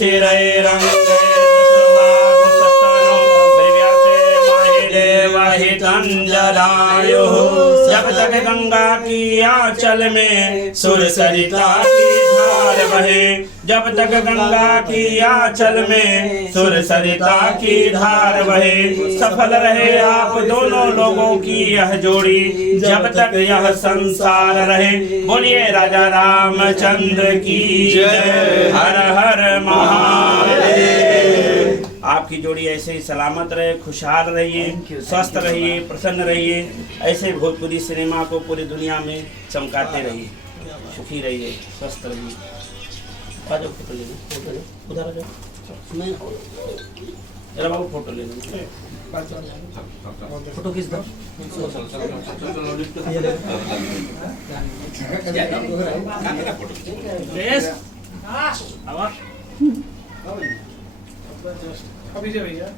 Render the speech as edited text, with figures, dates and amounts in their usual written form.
जलायुः जब तक गंगा की आंचल में सुर सरिता की धार बहे, जब तक गंगा की आंचल में सुर सरिता की धार बहे, सफल रहे आप दोनों लोगों की यह जोड़ी जब तक यह संसार रहे। बोलिए राजा रामचंद्र की जय। हर हर महादेव। आपकी जोड़ी ऐसे ही सलामत रहे, खुशहाल रहिए, स्वस्थ रहिए, प्रसन्न रहिए। ऐसे भोजपुरी सिनेमा को पूरी दुनिया में चमकाते रहिए, सुखी रहिए, स्वस्थ रहिए। आ जाओ फोटो ले लो, उधर आ जाओ। जरा बाबू फोटो ले लो, फोटो खींच दो। अभी भैया